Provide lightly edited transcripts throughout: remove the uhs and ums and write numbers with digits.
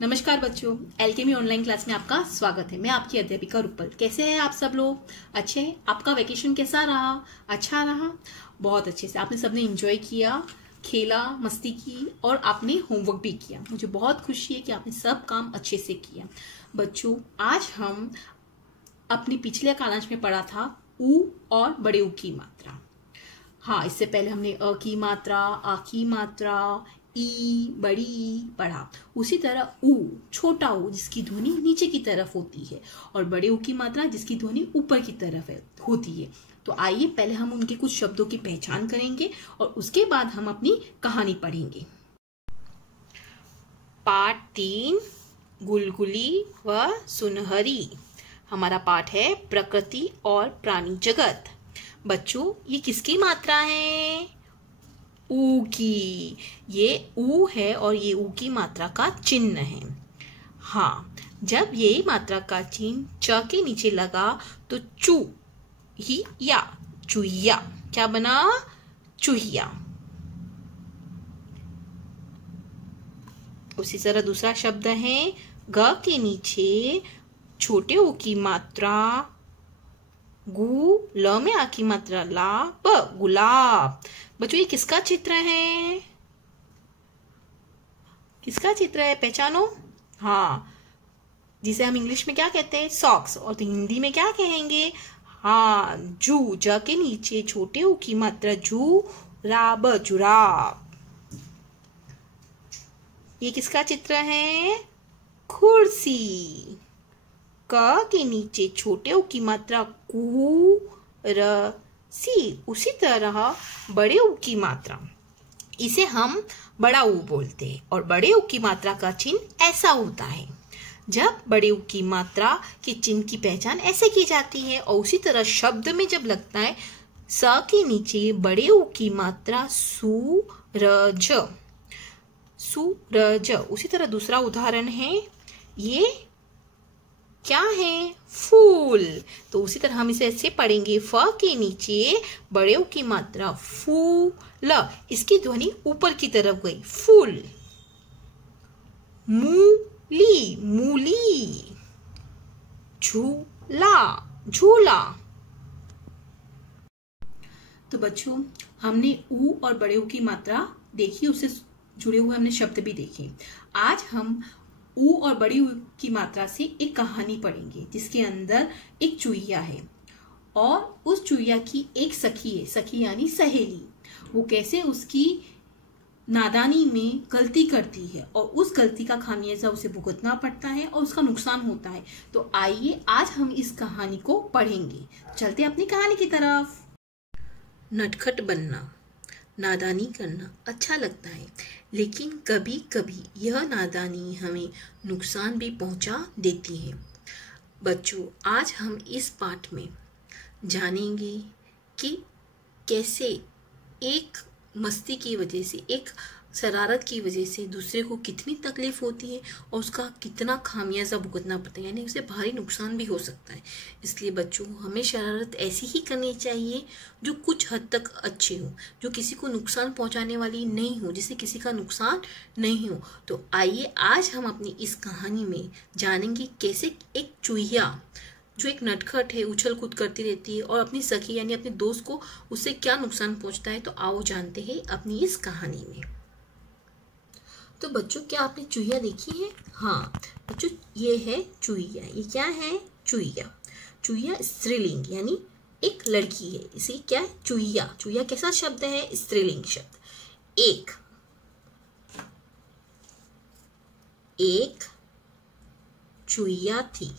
नमस्कार बच्चों, alchemy online class में आपका स्वागत है। मैं आपकी अध्यापिका रूपल। कैसे हैं आप सब लोग? अच्छे हैं? आपका वेकेशन कैसा रहा? अच्छा रहा? बहुत अच्छे से आपने सबने एंजॉय किया, खेला, मस्ती की और आपने होमवर्क भी किया। मुझे बहुत खुशी है कि आपने सब काम अच्छे से किया। बच्चों, आज हम अपनी पिछले कालांश में पढ़ा था ऊ और बड़े ऊ की मात्रा। हाँ, इससे पहले हमने अ की मात्रा, आ की मात्रा, ई, बड़ी ई पढ़ा। उसी तरह ऊ, छोटा ऊ जिसकी ध्वनि नीचे की तरफ होती है, और बड़े ऊ की मात्रा जिसकी ध्वनि ऊपर की तरफ होती है। तो आइए पहले हम उनके कुछ शब्दों की पहचान करेंगे और उसके बाद हम अपनी कहानी पढ़ेंगे। पाठ 3, गुलगुली व सुनहरी। हमारा पाठ है प्रकृति और प्राणी जगत। बच्चों, ये किसकी मात्रा है? ऊ की। ये ऊ है और ये ऊ की मात्रा का चिन्ह है। हाँ, जब ये मात्रा का चिन्ह च के नीचे लगा तो चू ही या चुहिया क्या बना? चुहिया। उसी तरह दूसरा शब्द है ग के नीचे छोटे ऊ की मात्रा गु, ल में आ की मात्रा ला, ब, गुलाब। बच्चों, ये किसका चित्र है? किसका चित्र है? पहचानो। हाँ, जिसे हम इंग्लिश में क्या कहते हैं? सॉक्स। और तो हिंदी में क्या कहेंगे? हाँ, जू, ज के नीचे छोटे ऊ की मात्रा जू, राब, जुराब। ये किसका चित्र है? कुर्सी। क के नीचे छोटे ऊ की मात्रा कु, र, सी। उसी तरह बड़े ऊ की मात्रा, इसे हम बड़ा ऊ बोलते हैं, और बड़े ऊ की मात्रा का चिन्ह ऐसा होता है। जब बड़े ऊ की मात्रा के चिन्ह की पहचान ऐसे की जाती है, और उसी तरह शब्द में जब लगता है स के नीचे बड़े ऊ की मात्रा सु, र, ज, सु, र, ज। उसी तरह दूसरा उदाहरण है, ये क्या है? फूल। तो उसी तरह हम इसे ऐसे पढ़ेंगे, फ के नीचे बड़े ऊ की मात्रा फू, ल, इसकी ध्वनि ऊपर की तरफ गई, फूल। मूली, मूली। झूला, झूला। तो बच्चों, हमने ऊ और बड़े ऊ की मात्रा देखी, उससे जुड़े हुए हमने शब्द भी देखे। आज हम ऊ और बड़ी ऊ की मात्रा से एक कहानी पढ़ेंगे, जिसके अंदर एक चुहिया है और उस चुहिया की एक सखी है। सखी यानी सहेली। वो कैसे उसकी नादानी में गलती करती है और उस गलती का खामियाजा उसे भुगतना पड़ता है और उसका नुकसान होता है। तो आइए आज हम इस कहानी को पढ़ेंगे। चलते अपनी कहानी की तरफ। नटखट बनना, नादानी करना अच्छा लगता है, लेकिन कभी कभी यह नादानी हमें नुकसान भी पहुंचा देती है। बच्चों, आज हम इस पाठ में जानेंगे कि कैसे एक मस्ती की वजह से, एक शरारत की वजह से दूसरे को कितनी तकलीफ होती है और उसका कितना खामियाजा भुगतना पड़ता है, यानी उसे भारी नुकसान भी हो सकता है। इसलिए बच्चों, हमें शरारत ऐसी ही करनी चाहिए जो कुछ हद तक अच्छी हो, जो किसी को नुकसान पहुंचाने वाली नहीं हो, जिससे किसी का नुकसान नहीं हो। तो आइए आज हम अपनी इस कहानी में जानेंगे कैसे एक चुहिया जो एक नटखट है, उछल कूद करती रहती है, और अपनी सखी यानी अपने दोस्त को उससे क्या नुकसान पहुंचता है। तो आओ जानते हैं अपनी इस कहानी में। तो बच्चों, क्या आपने चुहिया देखी है? हाँ बच्चों, ये है चुहिया। ये क्या है? चुहिया। चुहिया स्त्रीलिंग यानी एक लड़की है, इसे क्या है? चुहिया। चुहिया कैसा शब्द है? स्त्रीलिंग शब्द। एक, एक चुहिया थी।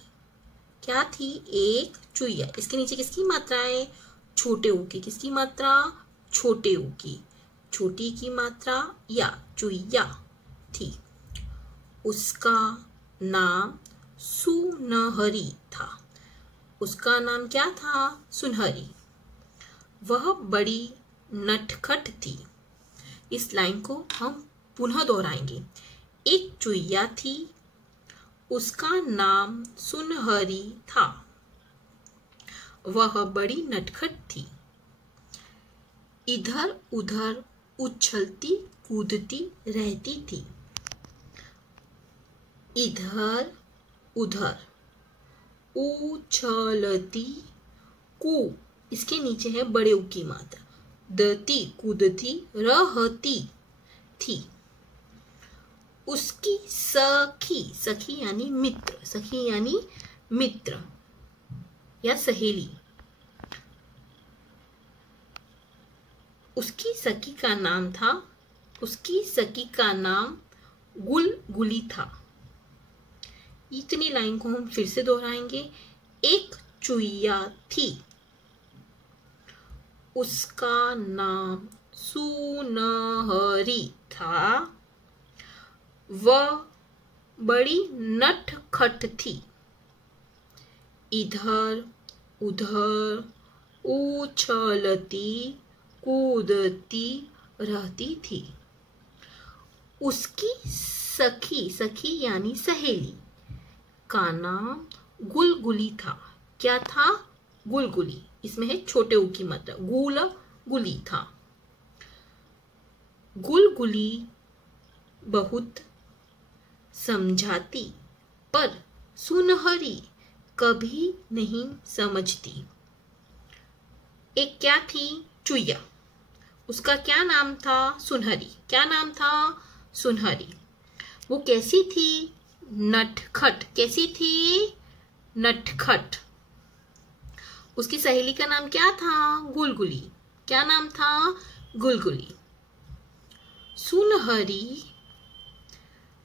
क्या थी? एक चुहिया। इसके नीचे किसकी मात्रा है? छोटे ऊ की। किसकी मात्रा? छोटे ऊ की। छोटी की मात्रा या, चुहिया थी। उसका नाम सुनहरी था। उसका नाम क्या था? सुनहरी। वह बड़ी नटखट थी। इस लाइन को हम पुनः दोहराएंगे। एक चुहिया थी, उसका नाम सुनहरी था। वह बड़ी नटखट थी। इधर उधर उछलती कूदती रहती थी। इधर उधर, उछलती कू, इसके नीचे है बड़े ऊ की मात्रा, दती कूदती रहती थी। उसकी सखी, सखी यानी मित्र, सखी यानी मित्र या सहेली, उसकी सखी का नाम था, उसकी सखी का नाम गुलगुली था। इतनी लाइन को हम फिर से दोहराएंगे। एक चुईया थी, उसका नाम सुनहरी था, वह बड़ी नटखट थी। इधर उधर उछलती कूदती रहती थी। उसकी सखी, सखी यानी सहेली, का नाम गुलगुली था। क्या था? गुलगुली। इसमें है छोटे ऊ की मात्रा, गुलगुली था। गुलगुली बहुत समझाती पर सुनहरी कभी नहीं समझती। एक क्या थी? चुईया। उसका क्या नाम था? सुनहरी। क्या नाम था? सुनहरी। वो कैसी थी? नटखट। कैसी थी? नटखट। उसकी सहेली का नाम क्या था? गुलगुली। क्या नाम था? गुलगुली। सुनहरी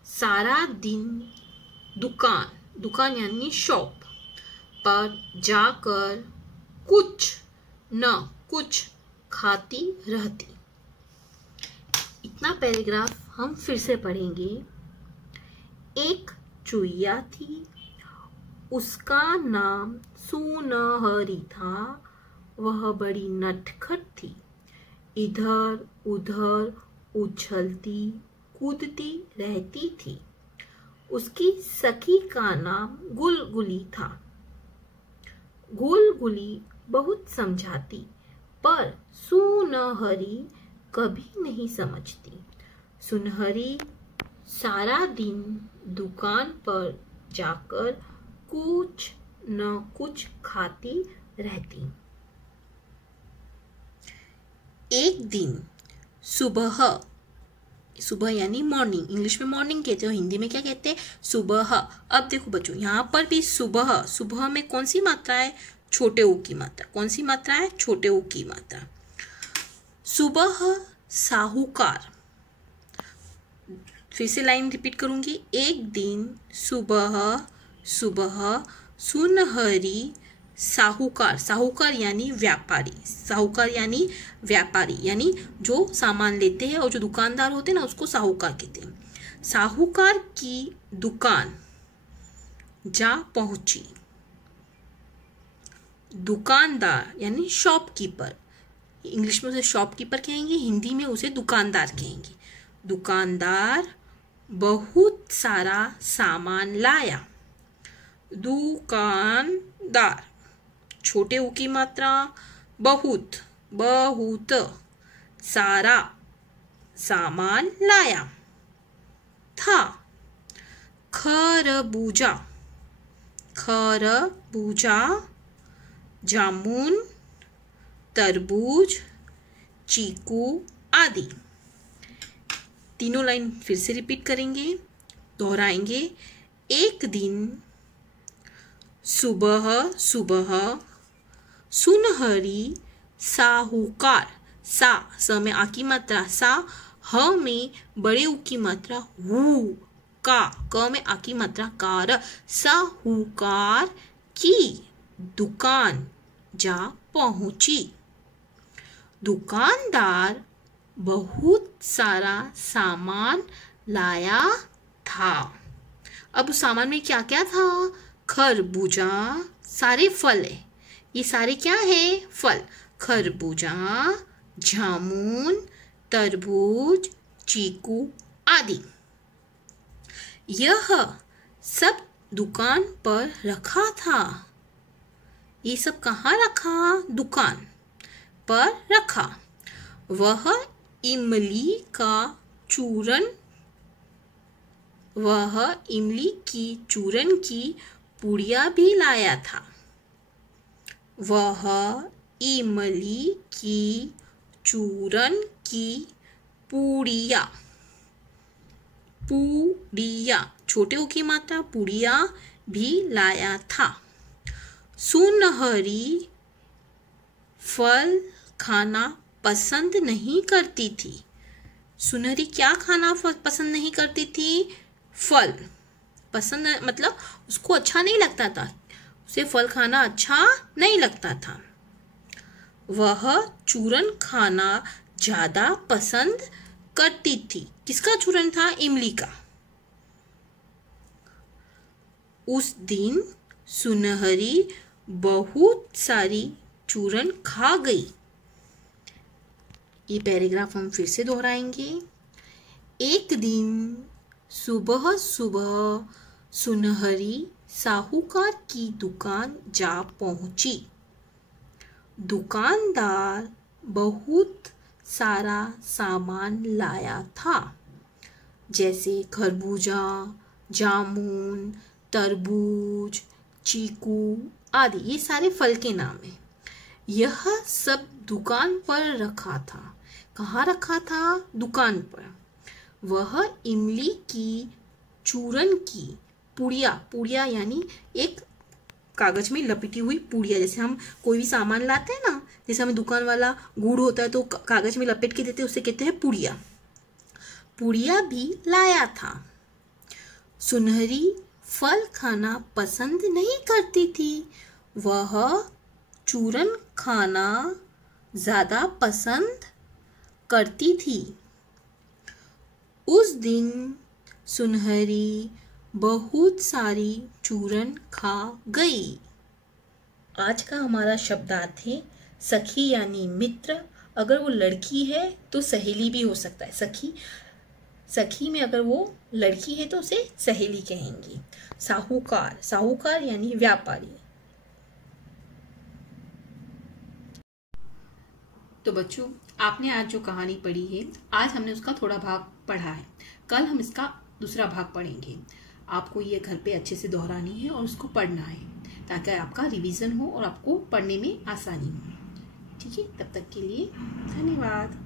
सारा दिन दुकान, दुकान यानी शॉप पर जाकर कुछ न कुछ खाती रहती। इतना पैराग्राफ हम फिर से पढ़ेंगे। एक चुईया थी, उसका नाम सुनहरी था, वह बड़ी नटखट थी। इधर उधर उछलती कूदती रहती थी। उसकी सखी का नाम गुलगुली था। गुलगुली बहुत समझाती पर सुनहरी कभी नहीं समझती। सुनहरी सारा दिन दुकान पर जाकर कुछ न कुछ खाती रहती। एक दिन सुबह, सुबह यानी मॉर्निंग, इंग्लिश में मॉर्निंग कहते हो, हिंदी में क्या कहते हैं? सुबह। अब देखो बच्चों, यहाँ पर भी सुबह, सुबह में कौन सी मात्रा है? छोटे ऊ की मात्रा। कौन सी मात्रा है? छोटे ऊ की मात्रा। सुबह साहूकार, फिर से लाइन रिपीट करूंगी। एक दिन सुबह, सुबह सुनहरी साहूकार, साहूकार यानी व्यापारी, साहूकार यानी व्यापारी, यानी जो सामान लेते हैं और जो दुकानदार होते हैं ना, उसको साहूकार कहते हैं। साहूकार की दुकान जा पहुंची। दुकानदार यानी शॉपकीपर, इंग्लिश में उसे शॉपकीपर कहेंगे, हिंदी में उसे दुकानदार कहेंगे। दुकानदार बहुत सारा सामान लाया। दुकानदार छोटे ऊ की मात्रा, बहुत, बहुत सारा सामान लाया था। खरबूजा, खरबूजा जामुन तरबूज चीकू आदि। तीनों लाइन फिर से रिपीट करेंगे, दोहराएंगे। एक दिन सुबह, सुबह सुनहरी साहूकार, सा, स में आ की मात्रा सा, ह में बड़े ऊ की मात्रा हु, का, क में आ की मात्रा कार, साहूकार की दुकान जा पहुंची। दुकानदार बहुत सारा सामान लाया था। अब उस सामान में क्या क्या था? खरबूजा, सारे फल है, ये सारे क्या है? फल। खरबूजा, जामुन, तरबूज, चीकू आदि। यह सब दुकान पर रखा था। ये सब कहाँ रखा? दुकान पर रखा। वह इमली का चूरन वह इमली की चूरन की पुड़िया भी लाया था। वह इमली की चूरन की पुड़िया, पुड़िया छोटे ऊ की मात्रा पुड़िया भी लाया था। सुनहरी फल खाना पसंद नहीं करती थी। सुनहरी क्या खाना पसंद नहीं करती थी? फल। पसंद मतलब उसको अच्छा नहीं लगता था, उसे फल खाना अच्छा नहीं लगता था। वह चूरन खाना ज्यादा पसंद करती थी। किसका चूरन था? इमली का। उस दिन सुनहरी बहुत सारी चूरन खा गई। ये पैराग्राफ हम फिर से दोहराएंगे। एक दिन सुबह सुबह सुनहरी साहूकार की दुकान जा पहुंची। दुकानदार बहुत सारा सामान लाया था, जैसे खरबूजा, जामुन, तरबूज, चीकू आदि। ये सारे फल के नाम हैं। यह सब दुकान पर रखा था। कहाँ रखा था? दुकान पर। वह इमली की चूरन की पुड़िया, पुड़िया यानी एक कागज में लपेटी हुई पुड़िया। जैसे हम कोई भी सामान लाते हैं ना, जैसे हमें दुकान वाला गुड़ होता है तो कागज में लपेट के देते हैं, उसे कहते हैं पुड़िया। पुड़िया भी लाया था। सुनहरी फल खाना पसंद नहीं करती थी। वह चूरन खाना ज्यादा पसंद करती थी। उस दिन सुनहरी बहुत सारी चूरन खा गई। आज का हमारा शब्दार्थ है सखी यानी मित्र। अगर वो लड़की है तो सहेली भी हो सकता है। सखी में अगर वो लड़की है तो उसे सहेली कहेंगे। साहूकार, साहूकार यानी व्यापारी। तो बच्चों, आपने आज जो कहानी पढ़ी है, आज हमने उसका थोड़ा भाग पढ़ा है। कल हम इसका दूसरा भाग पढ़ेंगे। आपको ये घर पे अच्छे से दोहरानी है और उसको पढ़ना है, ताकि आपका रिवीजन हो और आपको पढ़ने में आसानी हो। ठीक है, तब तक के लिए धन्यवाद।